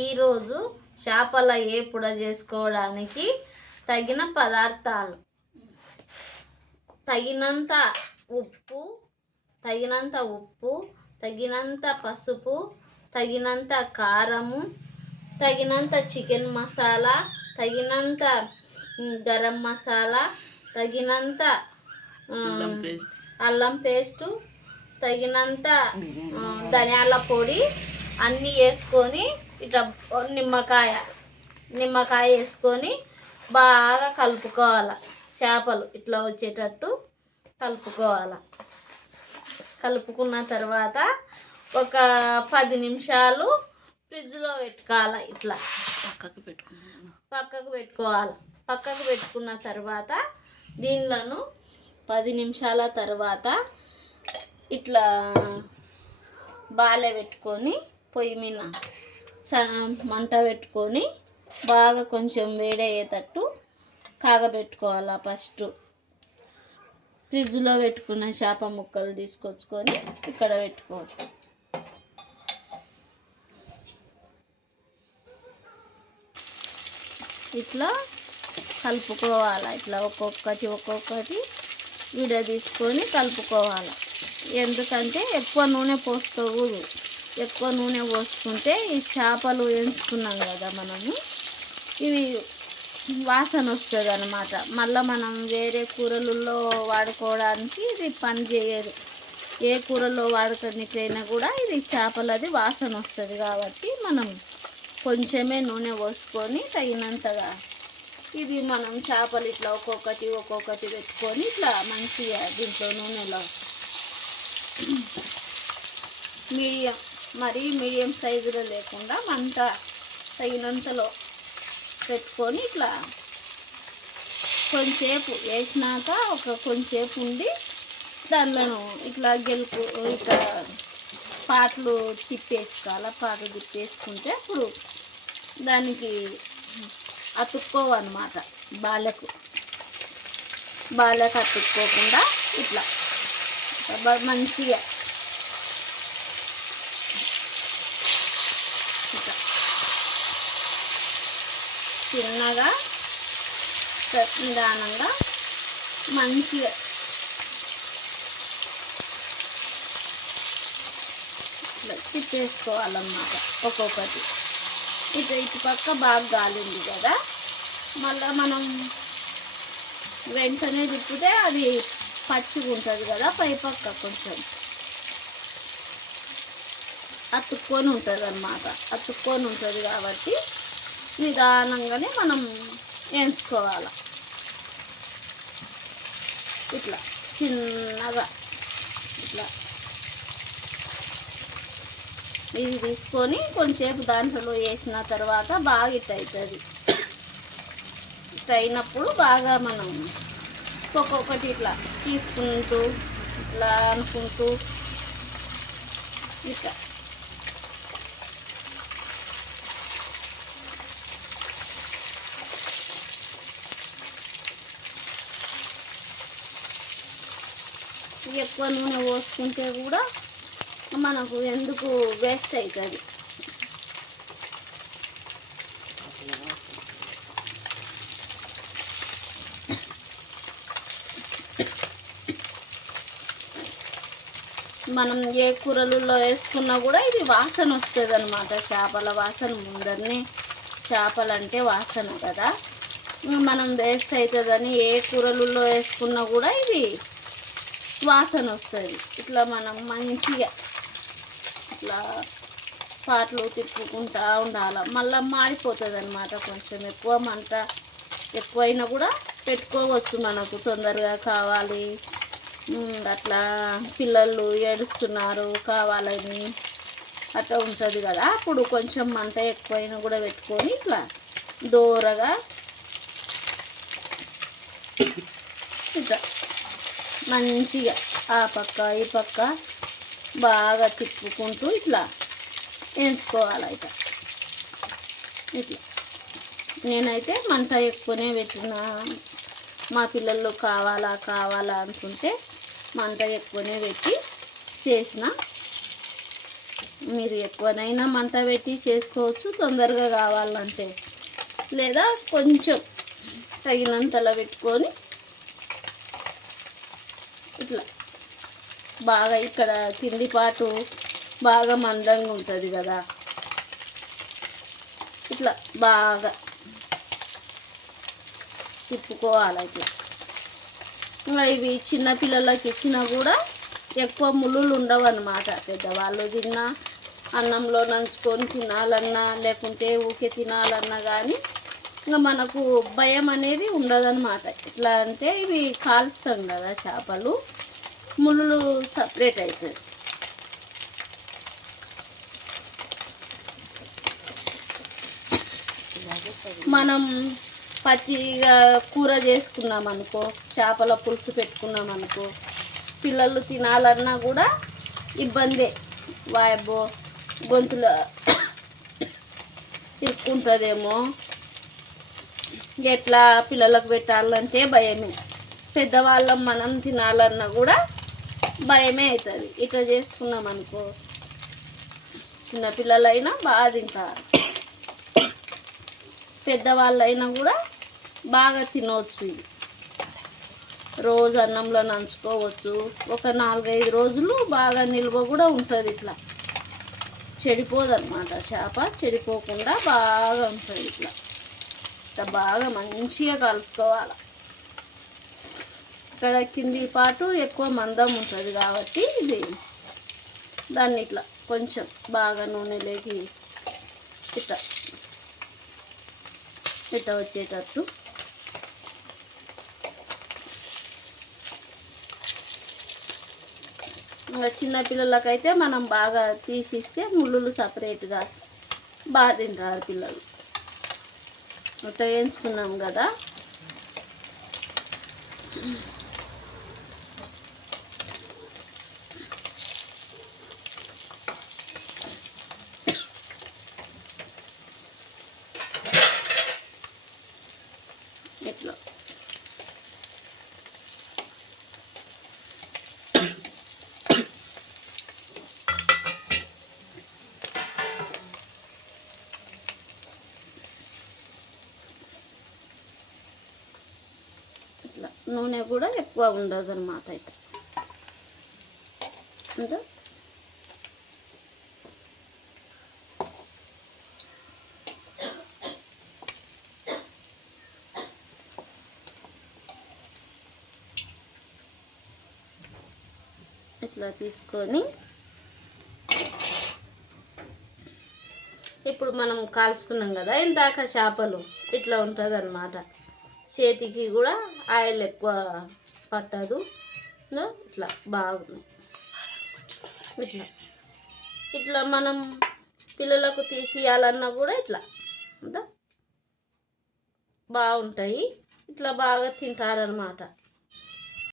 ఈరోజు చేపల ఏపుడ చేసుకోవడానికి తగిన పదార్థాలు: తగినంత ఉప్పు, తగినంత పసుపు, తగినంత కారము, తగినంత చికెన్ మసాలా, తగినంత గరం మసాలా, తగినంత అల్లం పేస్టు, తగినంత ధనియాల పొడి అన్నీ వేసుకొని ఇట్లా నిమ్మకాయ వేసుకొని బాగా కలుపుకోవాలి. చేపలు ఇట్లా వచ్చేటట్టు కలుపుకోవాలి. కలుపుకున్న తర్వాత ఒక 10 నిమిషాలు ఫ్రిడ్జ్లో పెట్టుకోవాలి. ఇట్లా పక్కకు పెట్టుకోవాలి. పక్కకు పెట్టుకున్న తర్వాత దీనిలను 10 నిమిషాల తర్వాత ఇట్లా బాలె పెట్టుకొని పొయ్యి మీద మంట పెట్టుకొని బాగా కొంచెం వేడయ్యేటట్టు కాగబెట్టుకోవాలి. ఫస్ట్ ఫ్రిడ్జ్లో పెట్టుకున్న చేప ముక్కలు తీసుకొచ్చుకొని ఇక్కడ పెట్టుకోవాలి. ఇట్లా కలుపుకోవాలి. ఇట్లా ఒక్కొక్కటి విడ తీసుకొని కలుపుకోవాలి. ఎందుకంటే ఎక్కువ నూనె పోసుకోకూడదు. ఎక్కువ నూనె పోసుకుంటే ఈ చేపలు వేయించుకున్నాం కదా మనము, ఇవి వాసన వస్తుంది అన్నమాట. మళ్ళీ మనం వేరే కూరలలో వాడుకోవడానికి ఇది పని చేయదు. ఏ కూరలో వాడుకోనికైనా కూడా ఇది చేపలది వాసన వస్తుంది. కాబట్టి మనం కొంచెమే నూనె పోసుకొని తగినంతగా ఇది మనం చేపలు ఇట్లా ఒక్కొక్కటి పెట్టుకొని ఇట్లా మంచిగా దీంట్లో నూనెలో మీడియం సైజులో లేకుండా మంట తగినంతలో పెట్టుకొని ఇట్లా కొంచెంసేపు వేసినాక కొంచెంసేపు ఉండి దానిలో ఇట్లా ఇట్లా పాటలు తిప్పేసుకుంటే అప్పుడు దానికి అతుక్కోవన్నమాట. బాలకు అతుక్కోకుండా ఇట్లా మంచిగా చిన్నగా నిదానంగా మంచిగా ఇట్లా తిప్పేసుకోవాలన్నమాట. ఒక్కొక్కటి ఇటు పక్క బాగా గాలింది కదా, మళ్ళీ మనం వెంటనే తిప్పితే అది పచ్చిగా ఉంటుంది కదా, పై పక్క కొంచెం అతుక్కొని ఉంటుంది కాబట్టి నిదానంగానే మనం వేయించుకోవాలి. ఇట్లా చిన్నగా ఇట్లా ఇది తీసుకొని కొంచెంసేపు దాంట్లో వేసిన తర్వాత బాగా ఇట్లా అవుతుంది. ఇట్లా అయినప్పుడు బాగా మనం ఒక్కొక్కటి ఇట్లా తీసుకుంటూ ఇట్లా అనుకుంటూ ఇట్లా ఎక్కువ నూనె పోసుకుంటే కూడా మనకు ఎందుకు వేస్ట్ అవుతుంది. మనం ఏ కూరలలో వేసుకున్నా కూడా ఇది వాసన వస్తుంది అన్నమాట. చేపల వాసన ముందరనే, చేపలంటే వాసన కదా, మనం వేస్ట్ అవుతుందని ఏ కూరలలో వేసుకున్నా కూడా ఇది వాసన వస్తుంది. ఇట్లా మనం మంచిగా ఇట్లా పాటలు తిప్పుకుంటూ ఉండాలి. మళ్ళీ మాడిపోతుంది అన్నమాట. కొంచెం ఎక్కువ మంట ఎక్కువైనా కూడా పెట్టుకోవచ్చు. మనకు తొందరగా కావాలి, అట్లా పిల్లలు ఏడుస్తున్నారు కావాలని అట్లా ఉంటుంది కదా, అప్పుడు కొంచెం మంట ఎక్కువైనా కూడా పెట్టుకొని ఇట్లా దూరగా ఇట్లా మంచిగా ఆ పక్క ఈ పక్క బాగా తిప్పుకుంటూ ఇట్లా వేయించుకోవాలి. ఇట్లా నేనైతే మంట ఎక్కువనే పెట్టిన. మా పిల్లలు కావాలా అనుకుంటే మంట ఎక్కువనే పెట్టి చేసిన. మీరు ఎక్కువనైనా మంట పెట్టి చేసుకోవచ్చు తొందరగా కావాలంటే, లేదా కొంచెం తగినంతలా పెట్టుకొని ఇట్లా బాగా ఇక్కడ కింది పాటు బాగా మందంగా ఉంటుంది కదా, ఇట్లా బాగా తిప్పుకోవాలి ఇట్లా. ఇంకా ఇవి చిన్నపిల్లలకి ఇచ్చినా కూడా ఎక్కువ ముళ్ళులు ఉండవు అన్నమాట. పెద్దవాళ్ళు తిన్నా, అన్నంలో నంచుకొని తినాలన్నా, లేకుంటే ఊకే తినాలన్నా కానీ ఇంకా మనకు భయం అనేది ఉండదన్నమాట. ఎట్లా అంటే ఇవి కాల్స్తాం కదా చేపలు, ముళ్ళు సపరేట్ అవుతుంది. మనం పచ్చిగా కూర చేసుకున్నాం అనుకో, చేపల పులుసు పెట్టుకున్నాం అనుకో, పిల్లలు తినాలన్నా కూడా ఇబ్బందే. వాయబ్బో గొంతులో ఇరుక్కుంటుందేమో, ఎట్లా పిల్లలకు పెట్టాలంటే భయమే. పెద్దవాళ్ళం మనం తినాలన్నా కూడా భయమే అవుతుంది. ఇట్లా చేసుకున్నాం అనుకో, చిన్నపిల్లలైనా బాగా తింటారు, పెద్దవాళ్ళైనా కూడా బాగా తినవచ్చు. ఇది రోజు అన్నంలో నంచుకోవచ్చు. ఒక 4-5 రోజులు బాగా నిల్వ కూడా ఉంటుంది. ఇట్లా చెడిపోదన్నమాట. చేప చెడిపోకుండా బాగా ఉంటుంది. ఇట్లా బాగా మంచిగా కలుసుకోవాలి. ఇక్కడ కింది పాటు ఎక్కువ మందం ఉంటుంది కాబట్టి ఇది దాన్ని ఇట్లా కొంచెం బాగా నూనెలోకి ఇట్లా ఇట్లా వచ్చేటట్టు చిన్నపిల్లలకైతే మనం బాగా తీసిస్తే ముళ్ళులు సపరేట్గా బాగా తింటారు పిల్లలు. ఇట్లా వేయించుకున్నాం కదా, ఇట్లా ఇట్లా నూనె కూడా ఎక్కువ ఉండదు అన్నమాట. అయితే అంటే ఇట్లా తీసుకొని ఇప్పుడు మనం కాల్చుకున్నాం కదా ఇందాక చేపలు, ఇట్లా ఉంటుంది అన్నమాట. చేతికి కూడా ఆయిల్ ఎక్కువ పట్టదు. ఇట్లా బాగుంది. ఇట్లా ఇట్లా మనం పిల్లలకు తీసియాలన్నా కూడా ఇట్లా అంతా బాగుంటాయి. ఇట్లా బాగా తింటారనమాట.